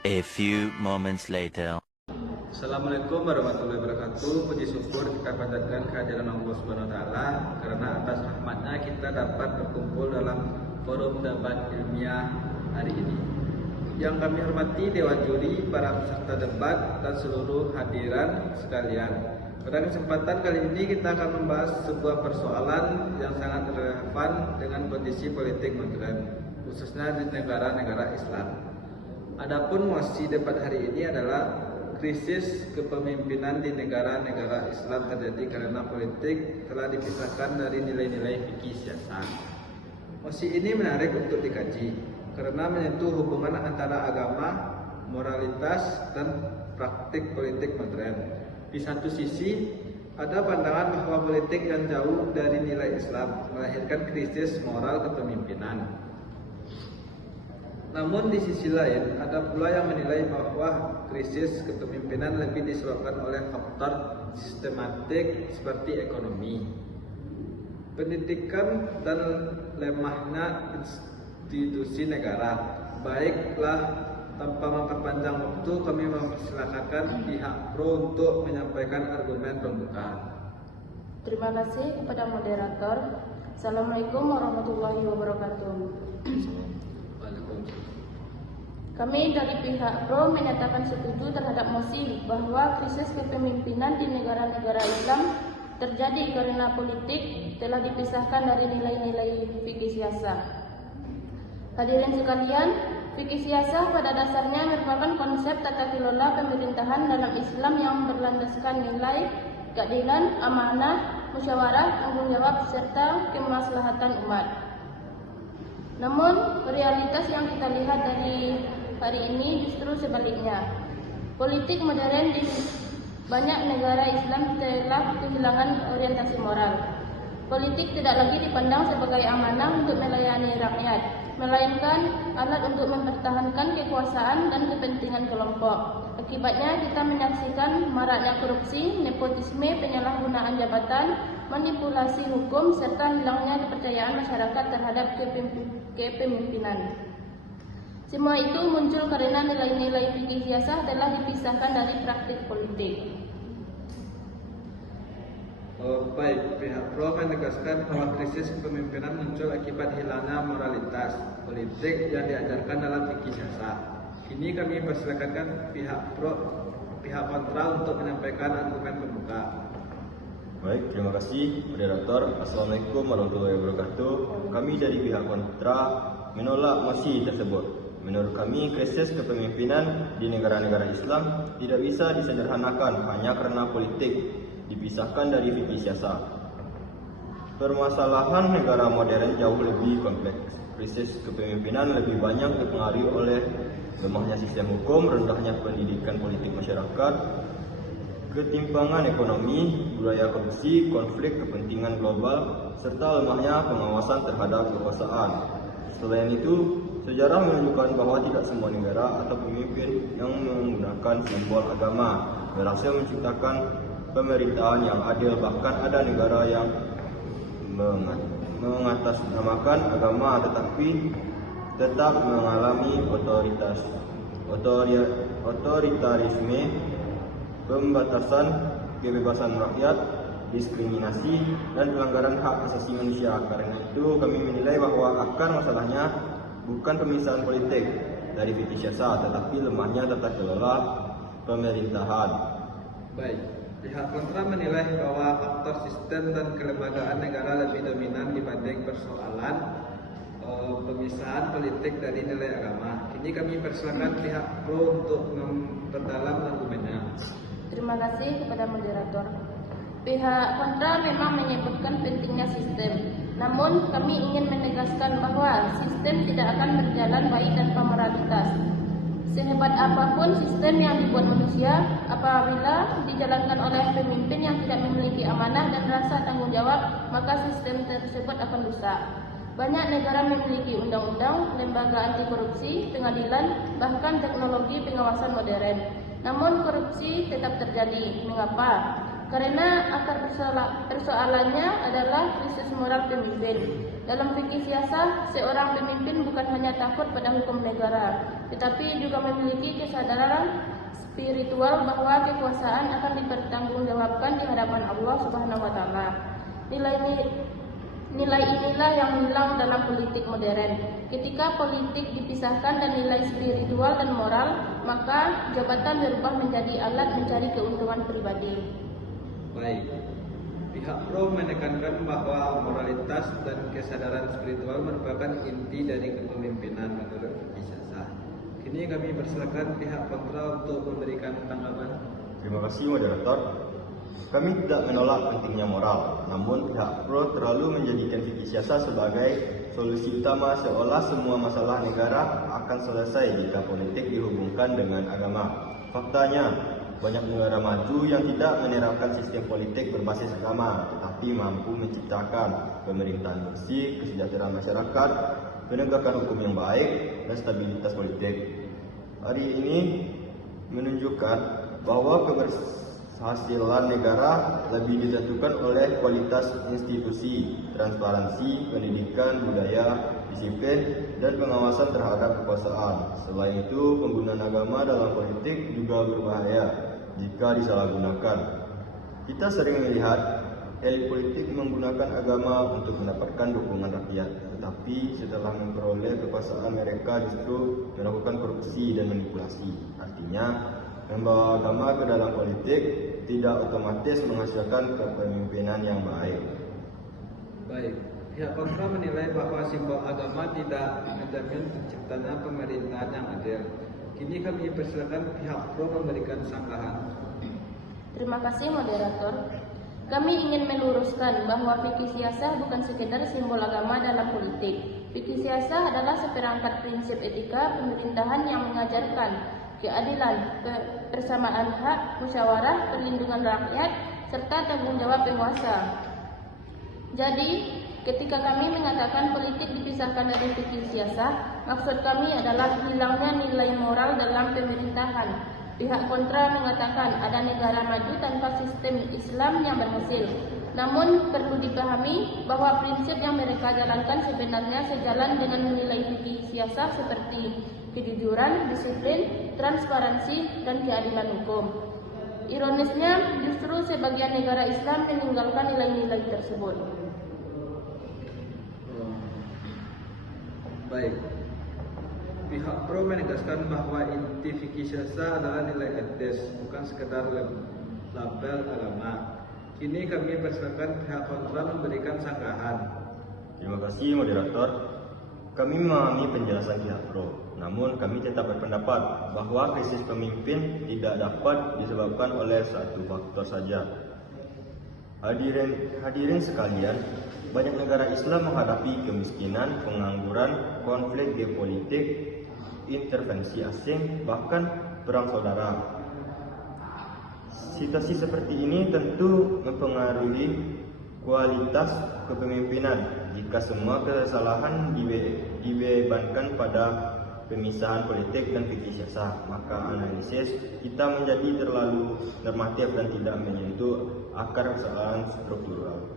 A few moments later. Assalamualaikum warahmatullahi wabarakatuh. Puji syukur kita panjatkan kehadiran Allah Subhanahu wa taala karena atas rahmatnya kita dapat berkumpul dalam forum debat ilmiah hari ini. Yang kami hormati dewan juri, para peserta debat dan seluruh hadiran sekalian. Pada kesempatan kali ini kita akan membahas sebuah persoalan yang sangat relevan dengan kondisi politik modern, khususnya di negara-negara Islam. Adapun mosi debat hari ini adalah krisis kepemimpinan di negara-negara Islam terjadi karena politik telah dipisahkan dari nilai-nilai fikih siasat. Mosi ini menarik untuk dikaji karena menyentuh hubungan antara agama, moralitas, dan praktik politik modern. Di satu sisi, ada pandangan bahwa politik yang jauh dari nilai Islam melahirkan krisis moral kepemimpinan. Namun di sisi lain, ada pula yang menilai bahwa krisis kepemimpinan lebih disebabkan oleh faktor sistematik seperti ekonomi, pendidikan, dan lemahnya institusi negara. Baiklah, tanpa memperpanjang waktu, kami mempersilakan pihak pro untuk menyampaikan argumen pembuka. Terima kasih kepada moderator. Assalamualaikum warahmatullahi wabarakatuh. Kami dari pihak pro menyatakan setuju terhadap mosi bahwa krisis kepemimpinan di negara-negara Islam terjadi karena politik telah dipisahkan dari nilai-nilai fikih siasat. Hadirin sekalian, fikih siasat pada dasarnya merupakan konsep tata kelola pemerintahan dalam Islam yang berlandaskan nilai keadilan, amanah, musyawarah, tanggung jawab, serta kemaslahatan umat. Namun, realitas yang kita lihat dari hari ini justru sebaliknya. Politik modern di banyak negara Islam telah kehilangan orientasi moral. Politik tidak lagi dipandang sebagai amanah untuk melayani rakyat, melainkan alat untuk mempertahankan kekuasaan dan kepentingan kelompok. Akibatnya kita menyaksikan maraknya korupsi, nepotisme, penyalahgunaan jabatan, manipulasi hukum, serta hilangnya kepercayaan masyarakat terhadap kepemimpinan. Semua itu muncul karena nilai-nilai fikih siasat telah dipisahkan dari praktik politik. Baik, pihak pro menegaskan bahwa krisis kepemimpinan muncul akibat hilangnya moralitas politik yang diajarkan dalam fikih siasat. Kini kami persilakan pihak kontra untuk menyampaikan argumen pembuka. Baik, terima kasih moderator. Assalamualaikum warahmatullahi wabarakatuh. Kami dari pihak kontra menolak mosi tersebut. Menurut kami, krisis kepemimpinan di negara-negara Islam tidak bisa disederhanakan hanya karena politik dipisahkan dari fikih siasat. Permasalahan negara modern jauh lebih kompleks. Krisis kepemimpinan lebih banyak dipengaruhi oleh lemahnya sistem hukum, rendahnya pendidikan politik masyarakat, ketimpangan ekonomi, budaya korupsi, konflik kepentingan global, serta lemahnya pengawasan terhadap kekuasaan. Selain itu, sejarah menunjukkan bahwa tidak semua negara atau pemimpin yang menggunakan simbol agama berhasil menciptakan pemerintahan yang adil. Bahkan ada negara yang mengatasnamakan agama tetapi tetap mengalami otoritarisme, pembatasan kebebasan rakyat, diskriminasi, dan pelanggaran hak asasi manusia. Karena itu kami menilai bahwa akar masalahnya bukan pemisahan politik dari fikih siasat, tetapi lemahnya tata kelola pemerintahan. Baik, pihak kontra menilai bahwa faktor sistem dan kelembagaan negara lebih dominan dibanding persoalan pemisahan politik dari nilai agama. Kini kami persilakan pihak pro untuk memperdalam argumennya. Terima kasih kepada moderator. Pihak kontra memang menyebutkan pentingnya sistem. Namun kami ingin menegaskan bahwa sistem tidak akan berjalan baik tanpa moralitas. Sehebat apapun sistem yang dibuat manusia, apabila dijalankan oleh pemimpin yang tidak memiliki amanah dan rasa tanggung jawab, maka sistem tersebut akan rusak. Banyak negara memiliki undang-undang, lembaga anti korupsi, pengadilan, bahkan teknologi pengawasan modern. Namun korupsi tetap terjadi. Mengapa? Karena akar persoalannya adalah krisis moral pemimpin. Dalam fikih siasah, seorang pemimpin bukan hanya takut pada hukum negara, tetapi juga memiliki kesadaran spiritual bahwa kekuasaan akan dipertanggungjawabkan di hadapan Allah Subhanahu wa taala. Nilai inilah yang hilang dalam politik modern. Ketika politik dipisahkan dan nilai spiritual dan moral, maka jabatan berubah menjadi alat mencari keuntungan pribadi. Baik, pihak pro menekankan bahwa moralitas dan kesadaran spiritual merupakan inti dari kepemimpinan menurut fikih siasah. Kini kami persilakan pihak kontra untuk memberikan tanggapan. Terima kasih moderator. Kami tidak menolak pentingnya moral, namun pihak pro terlalu menjadikan fikih siasah sebagai solusi utama seolah semua masalah negara akan selesai jika politik dihubungkan dengan agama. Faktanya, banyak negara maju yang tidak menerapkan sistem politik berbasis agama, tetapi mampu menciptakan pemerintahan bersih, kesejahteraan masyarakat, penegakan hukum yang baik, dan stabilitas politik. Hari ini menunjukkan bahwa keberhasilan negara lebih ditentukan oleh kualitas institusi, transparansi, pendidikan, budaya, disiplin, dan pengawasan terhadap kekuasaan. Selain itu, penggunaan agama dalam politik juga berbahaya jika disalahgunakan. Kita sering melihat elit politik menggunakan agama untuk mendapatkan dukungan rakyat, tetapi setelah memperoleh kekuasaan mereka justru melakukan korupsi dan manipulasi. Artinya, membawa agama ke dalam politik tidak otomatis menghasilkan kepemimpinan yang baik. Baik, pihak kontra menilai bahwa simbol agama tidak menjamin terciptanya pemerintahan yang adil. Kini kami persilakan pihak pro memberikan sanggahan. Terima kasih moderator. Kami ingin meluruskan bahwa fikih siasah bukan sekedar simbol agama dalam politik. Fikih siasah adalah seperangkat prinsip etika pemerintahan yang mengajarkan keadilan, persamaan hak, musyawarah, perlindungan rakyat, serta tanggung jawab penguasa. Jadi, ketika kami mengatakan politik dipisahkan dari fikih siasah, maksud kami adalah hilangnya nilai moral dalam pemerintahan. Pihak kontra mengatakan ada negara maju tanpa sistem Islam yang berhasil. Namun perlu dipahami bahwa prinsip yang mereka jalankan sebenarnya sejalan dengan nilai fikih siasah seperti kejujuran, disiplin, transparansi, dan keadilan hukum. Ironisnya, justru sebagian negara Islam meninggalkan nilai-nilai tersebut. Baik, pihak pro menegaskan bahwa inti fikih siasah adalah nilai etis, bukan sekedar label agama. Kini kami persilakan pihak kontra memberikan sanggahan. Terima kasih moderator. Kami memahami penjelasan pihak pro, namun kami tetap berpendapat bahwa krisis pemimpin tidak dapat disebabkan oleh satu faktor saja. Hadirin sekalian, banyak negara Islam menghadapi kemiskinan, pengangguran, konflik geopolitik, intervensi asing, bahkan perang saudara. Situasi seperti ini tentu mempengaruhi kualitas kepemimpinan. Jika semua kesalahan dibebankan pada pemisahan politik dan fikih siasah, maka analisis kita menjadi terlalu normatif dan tidak menyentuh akar persoalan struktural.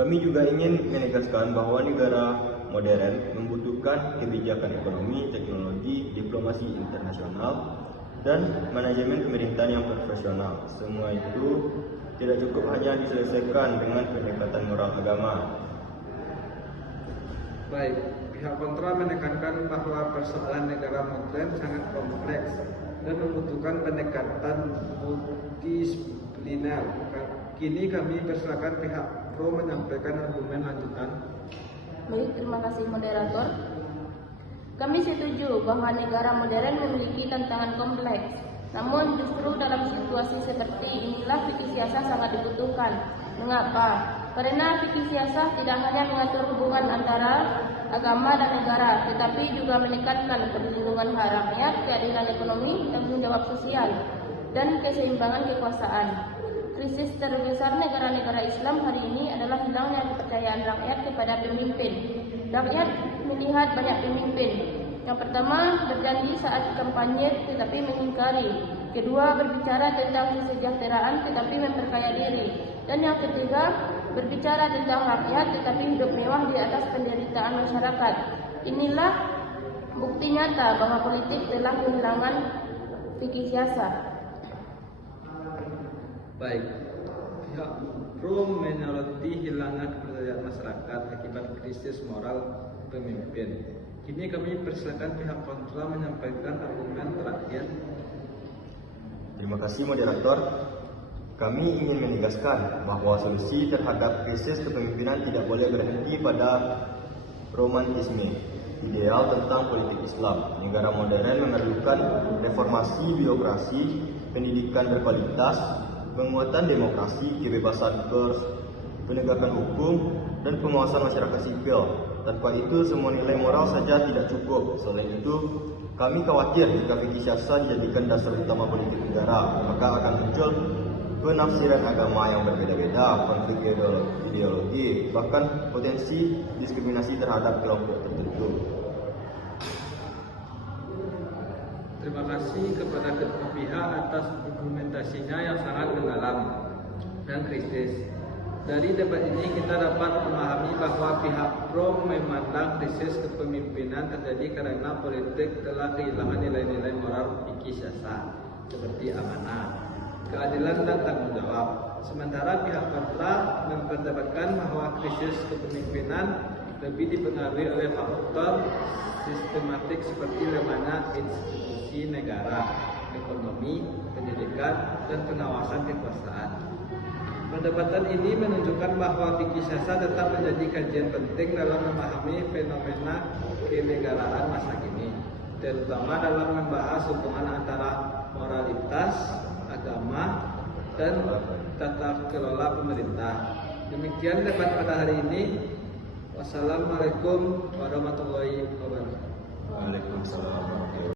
Kami juga ingin menegaskan bahwa negara modern membutuhkan kebijakan ekonomi, teknologi, diplomasi internasional, dan manajemen pemerintahan yang profesional. Semua itu tidak cukup hanya diselesaikan dengan pendekatan moral agama. Baik, pihak kontra menekankan bahwa persoalan negara modern sangat kompleks dan membutuhkan pendekatan multidisipliner. Kini kami persilakan pihak pro menyampaikan argumen lanjutan. Baik, terima kasih moderator. Kami setuju bahwa negara modern memiliki tantangan kompleks. Namun justru dalam situasi seperti inilah fikih siasah sangat dibutuhkan. Mengapa? Karena fikih siasah tidak hanya mengatur hubungan antara agama dan negara, tetapi juga menekankan perlindungan hak rakyat, keadilan ekonomi, tanggung jawab sosial, dan keseimbangan kekuasaan. Krisis terbesar negara-negara Islam hari ini adalah hilangnya kepercayaan rakyat kepada pemimpin. Rakyat melihat banyak pemimpin. Yang pertama, berjanji saat kampanye tetapi mengingkari. Kedua, berbicara tentang kesejahteraan tetapi memperkaya diri. Dan yang ketiga, berbicara tentang rakyat tetapi hidup mewah di atas penderitaan masyarakat. Inilah bukti nyata bahwa politik telah kehilangan fikih siasat. Baik, pihak pro menyoroti hilangnya kepercayaan masyarakat akibat krisis moral pemimpin. Kini kami persilakan pihak kontra menyampaikan argumen terakhir. Terima kasih moderator. Kami ingin menegaskan bahwa solusi terhadap krisis kepemimpinan tidak boleh berhenti pada romantisme ideal tentang politik Islam. Negara modern memerlukan reformasi birokrasi, pendidikan berkualitas, penguatan demokrasi, kebebasan pers, penegakan hukum, dan pengawasan masyarakat sipil. Tanpa itu, semua nilai moral saja tidak cukup. Selain itu, kami khawatir jika fikih siasat dijadikan dasar utama politik negara, maka akan muncul penafsiran agama yang berbeda-beda, konflik ideologi, bahkan potensi diskriminasi terhadap kelompok tertentu. Terima kasih kepada kedua pihak atas argumentasinya yang sangat mendalam dan kritis. Dari debat ini kita dapat memahami bahwa pihak pro memandang krisis kepemimpinan terjadi karena politik telah kehilangan nilai-nilai moral fikih siasat seperti amanah, keadilan dan tanggung jawab. Sementara pihak kontra memperdebatkan bahwa krisis kepemimpinan lebih dipengaruhi oleh faktor sistematik seperti lemahnya institusi negara, ekonomi, pendidikan, dan pengawasan kekuasaan. Perdebatan ini menunjukkan bahwa fikih siasat tetap menjadi kajian penting dalam memahami fenomena kenegaraan masa kini, terutama dalam membahas hubungan antara moralitas, agama, dan tata kelola pemerintah. Demikian debat pada hari ini. Wassalamualaikum warahmatullahi wabarakatuh.